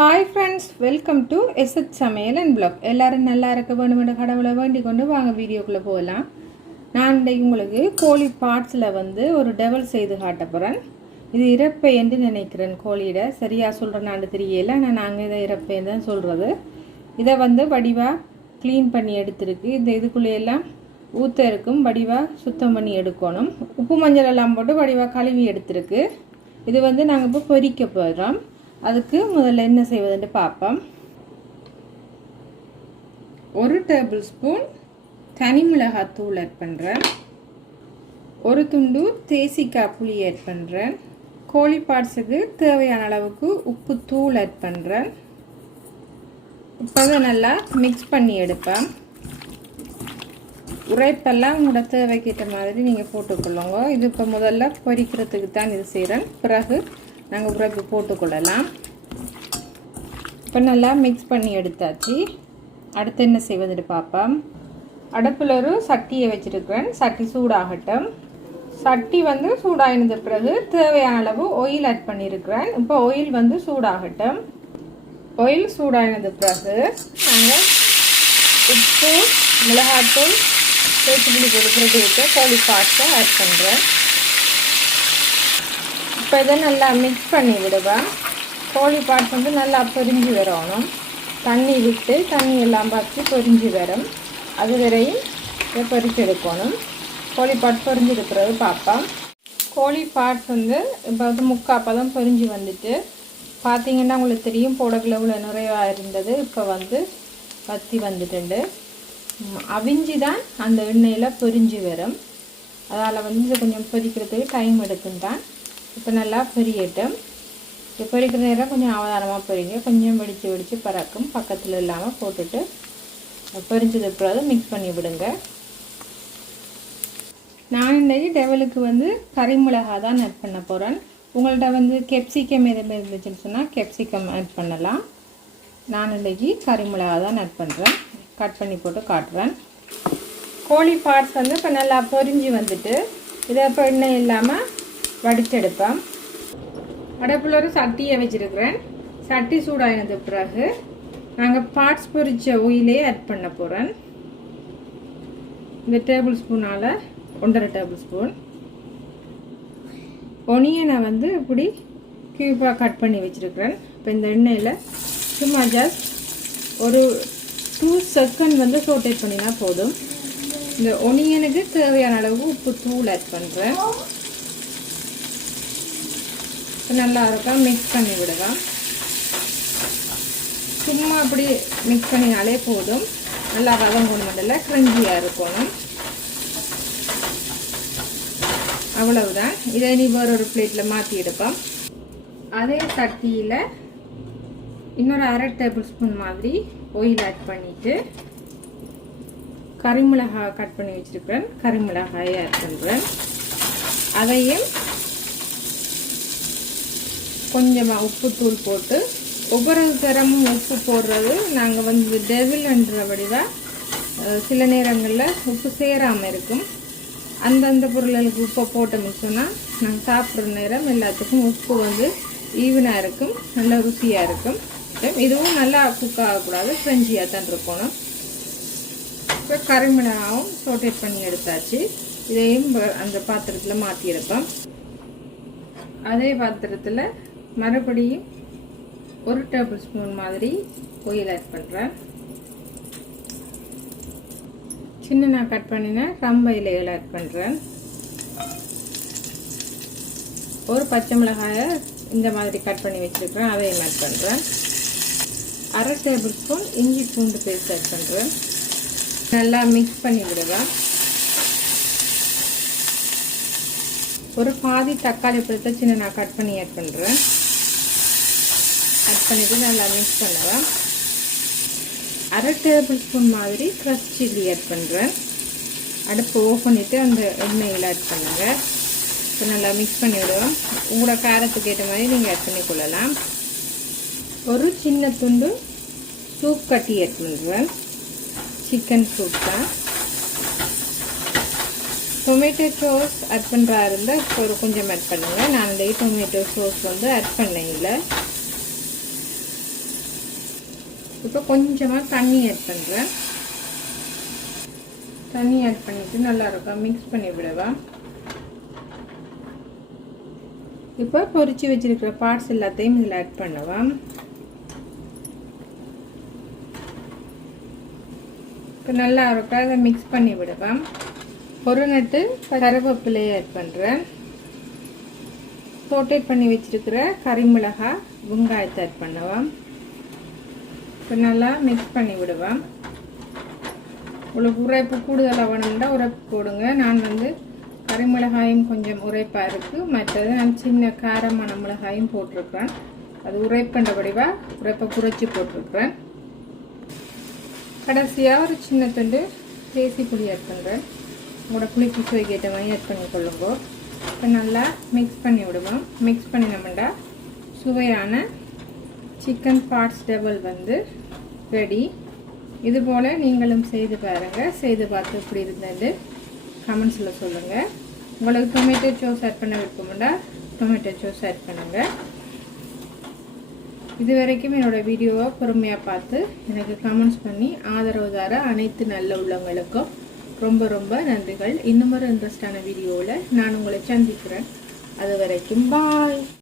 Hi friends welcome to SH சமையல் and blog எல்லாரும் நல்லா இருக்க வேணுமென்ற கடவுளை வேண்டி கொண்டு வாங்க வீடியோக்குள்ளே போகலாம். நான் இன்றைக்கு உங்களுக்கு கோழி பார்ட்ஸில் வந்து ஒரு டெவல் செய்து காட்ட போகிறேன் இது இறப்பை என்று நினைக்கிறேன் கோழியிட. சரியாக சொல்கிறேன்னு தெரியல ஆனால் நாங்கள் இதை இறப்பேன் தான் சொல்கிறது இதை வந்து வடிவாக க்ளீன் பண்ணி எடுத்துருக்கு. இந்த இதுக்குள்ளேயெல்லாம் ஊற்ற இருக்கும் வடிவாக சுத்தம் பண்ணி எடுக்கணும். உப்பு மஞ்சள் எல்லாம் போட்டு வடிவாக கழுவி எடுத்திருக்கு. இது வந்து நாங்கள் இப்போ பொறிக்க போகிறோம் அதுக்கு முதல்ல என்ன செய்வதுன்னு பார்ப்போம். ஒரு டேபிள் ஸ்பூன் தனி மிளகாத்தூள் ஆட் பண்ணுறேன் ஒரு துண்டு தேசிக்காய் புளி ஆட் பண்ணுறேன் கோழி பார்ட்ஸுக்கு தேவையான அளவுக்கு உப்பு தூள் ஆட் பண்ணுறேன் இப்போ அதை நல்லா மிக்ஸ் பண்ணி எடுப்பேன். உரைப்பெல்லாம் உங்களோட தேவைக்கேற்ற மாதிரி நீங்கள் போட்டுக்கொள்ளுங்க. இது இப்போ முதல்ல பொரிக்கிறதுக்கு தான் இது செய்கிறேன் பிறகு நாங்கள் உரைப்பு போட்டுக்கொள்ளலாம். இப்போ நல்லா மிக்ஸ் பண்ணி எடுத்தாச்சு. அடுத்து என்ன செய்வதுன்னு பார்ப்போம் அடுப்பில் ஒரு சட்டியை வச்சுருக்கிறேன். சட்டி சூடாகட்டும். சட்டி வந்து சூடாகினது பிறகு தேவையான அளவு ஆயில் ஆட் பண்ணியிருக்கிறேன் இப்போ ஆயில் வந்து சூடாகட்டும். ஆயில் சூடாகினது பிறகு நாங்கள் உப்பு மிளகாத்தூள் தேய்ச்சி கொடுக்குறதுக்கு கோழி பாட்டை ஆட் பண்ணுறேன் இப்போ இதை நல்லா மிக்ஸ் பண்ணி விடுவேன் கோழி பாட்ஸ் வந்து நல்லா பொரிஞ்சு வரணும். தண்ணி விட்டு தண்ணி எல்லாம் பார்த்து பொரிஞ்சு வரும். அது வரையும் இதை பொரிச்செடுக்கணும் கோழி பாட் பொரிஞ்சிருக்கிறது பார்ப்போம் கோழி பாட்ஸ் வந்து இப்போ வந்து முக்காப்பதம் பொரிஞ்சு வந்துட்டு பார்த்தீங்கன்னா உங்களுக்கு தெரியும் போடக்குள்ள இவ்வளோ நிறைவாக இருந்தது. இப்போ வந்து பற்றி வந்துட்டு அவிஞ்சி தான் அந்த எண்ணெயில் பொரிஞ்சு வரும். அதால் வந்து கொஞ்சம் பொரிக்கிறதுக்கு டைம் எடுக்கும் தான். இப்போ நல்லா பொரியட்டும். இப்போ பொரிக்கிற நேரம் கொஞ்சம் அவதானமாக பொரிங்க. கொஞ்சம் வெடித்து வெடித்து பறக்கும். பக்கத்தில் இல்லாமல் போட்டுட்டு பொரிஞ்சது பிறகு மிக்ஸ் பண்ணி விடுங்க. நான் இன்றைக்கி டெவலுக்கு வந்து கறி மிளகா தான் ஆட் பண்ண போகிறேன் உங்கள்கிட்ட வந்து கெப்சிக்கம் எதுவுமே இருந்துச்சுன்னு சொன்னால் கெப்சிக்கம் ஆட் பண்ணலாம். நான் இன்றைக்கி கறி மிளகா தான் ஆட் பண்ணுறேன் கட் பண்ணி போட்டு காட்டுறேன். கோழி பார்ட்ஸ் வந்து இப்போ நல்லா பொரிஞ்சு வந்துட்டு இதை இப்போ எண்ணெய் இல்லாமல் வடிச்செடுப்பேன் அடப்பில் ஒரு சட்டியை வச்சுருக்கிறேன். சட்டி சூடாகினது பிறகு நாங்கள் பார்ட்ஸ் பொரித்த ஒயிலே ஆட் பண்ண போகிறேன் இந்த டேபிள் ஸ்பூனால் ஒன்றரை டேபிள் ஸ்பூன் ஒனியனை வந்து இப்படி கியூப்பாக கட் பண்ணி வச்சுருக்கிறேன். இப்போ இந்த எண்ணெயில் சும்மா ஜஸ்ட் ஒரு டூ செகண்ட் வந்து சோட்டேட் பண்ணினா போதும். இந்த ஒனியனுக்கு தேவையான அளவு உப்பு தூள் ஆட் பண்ணுறேன் நல்லா இருக்கும் மிக்ஸ் பண்ணி விடுவேன் சும்மா அப்படி மிக்ஸ் பண்ணினாலே போதும். நல்லா வதங்கணும் முதல்ல. கிரஞ்சியாக இருக்கணும். அவ்வளவுதான். இதை நீ வேறொரு பிளேட்டில் மாற்றி எடுப்போம் அதே சட்டியில் இன்னொரு அரை டேபிள் ஸ்பூன் மாதிரி ஆயில் ஆட் பண்ணிவிட்டு கறிமிளகாய் கட் பண்ணி வச்சுருக்கிறேன். கறிமிளகாயை ஆட் பண்ணுறேன் அதையும் கொஞ்சமாக உப்புத்தூள் போட்டு ஒவ்வொரு தரமும் உப்பு போடுறது நாங்கள் வந்து டெவில்ன்றபடி தான் சில நேரங்களில் உப்பு சேராமல் இருக்கும். அந்தந்த பொருளுக்கு உப்பை போட்டோம்னு சொன்னால் நாங்கள் சாப்பிட்ற நேரம் எல்லாத்துக்கும் உப்பு வந்து ஈவனாக இருக்கும் நல்ல ருசியாக இருக்கும். இதுவும் நல்லா குக் ஆகக்கூடாது ஃப்ரெஞ்சியாக தான் இருக்கணும். இப்போ கறிமிளகாவும் சோட்டேட் பண்ணி எடுத்தாச்சு. இதையும் அந்த பாத்திரத்தில் மாற்றி எடுப்போம் அதே பாத்திரத்தில் மறுபடியும் ஒரு டேபிள் ஸ்பூன் மாதிரி ஆயில் ஆட் பண்ணுறேன் சின்ன நான் கட் பண்ணின ரம்ப இலைகள் ஆட் பண்ணுறேன் ஒரு பச்சை மிளகாயை இந்த மாதிரி கட் பண்ணி வச்சுருக்கிறேன் அதையும் ஆட் பண்ணுறேன் அரை டேபிள் ஸ்பூன் இஞ்சி பூண்டு பேஸ்ட் ஆட் பண்ணுறேன் நல்லா மிக்ஸ் பண்ணி விடுவேன் ஒரு பாதி தக்காளி பழத்தை சின்ன நான் கட் பண்ணி ஆட் பண்ணுறேன் ஆட் பண்ணிவிட்டு நல்லா மிக்ஸ் பண்ணுவேன் அரை டேபிள் ஸ்பூன் மாதிரி க்ரஷ் சில்லி ஆட் பண்ணுறேன் அடுப்பு ஓஃப் பண்ணிவிட்டு அந்த எண்ணெயில் ஆட் பண்ணுங்கள் இப்போ நல்லா மிக்ஸ் பண்ணி விடுவோம் உங்களோட காரத்துக்கு ஏற்ற மாதிரி நீங்கள் ஆட் பண்ணி கொள்ளலாம். ஒரு சின்ன துண்டு சூப் கட்டி ஆட் பண்ணுறேன் சிக்கன் சூப் தான். டொமேட்டோ சோஸ் ஆட் பண்ணுறா இருந்தால் ஒரு கொஞ்சம் ஆட் பண்ணுங்கள் நான் அந்த டொமேட்டோ சோஸ் வந்து ஆட் பண்ணேன் இல்லை. இப்போ கொஞ்சமாக தண்ணி ஆட் பண்ணுறேன் தண்ணி ஆட் பண்ணிவிட்டு நல்லா மிக்ஸ் பண்ணி விடவா? இப்போ பொறிச்சு வச்சிருக்கிற பார்ட்ஸ் எல்லாத்தையும் இதில் ஆட் பண்ணவா? இப்போ நல்லா இருக்கும் அதை மிக்ஸ் பண்ணி விடுவேன் ஒரு நட்டு கருவேப்பிலையை ஆட் பண்ணுறேன் சோட்டேட் பண்ணி வச்சுருக்கிற கறிமிளகா வெங்காயத்தை ஆட் பண்ணுவேன் இப்போ நல்லா மிக்ஸ் பண்ணி விடுவேன் உங்களுக்கு உரைப்பு கூடுதலாக வேணும்னா உரைப்பு போடுங்க. நான் வந்து கறிமிளகாயும் கொஞ்சம் உரைப்பாக இருக்குது மற்றது நான் சின்ன காரமான மிளகாயும் போட்டிருக்கிறேன் அது உரைப்புன்ற வடிவாக உரைப்பை குறைச்சி போட்டிருக்கிறேன் கடைசியாக ஒரு சின்ன துண்டு தேசி புளி ஆட் பண்ணுறேன் உங்களோட புளிப்பு சுவைக்கு ஏற்ற மாதிரி ஆட் பண்ணி கொள்ளுங்க. இப்போ நல்லா மிக்ஸ் பண்ணி விடுவோம். மிக்ஸ் பண்ணினோம்டா சுவையான சிக்கன் பாட்ஸ் டபுள் வந்து ரெடி இது போல் நீங்களும் செய்து பாருங்கள் செய்து பார்த்து எப்படி இருந்தது? கமெண்ட்ஸில் சொல்லுங்கள் உங்களுக்கு டொமேட்டோ சோஸ் ஆட் பண்ண விருப்பமுண்டா டொமேட்டோ சோஸ் ஆட் பண்ணுங்கள் இது வரைக்கும் என்னோடய வீடியோவை பொறுமையாக பார்த்து எனக்கு கமெண்ட்ஸ் பண்ணி ஆதரவு தர அனைத்து நல்ல உள்ளவங்களுக்கும் ரொம்ப ரொம்ப நன்றிகள். இன்னும் ஒரு இன்ட்ரெஸ்டான வீடியோவில் நான் உங்களை சந்திக்கிறேன். அது வரைக்கும் பாய்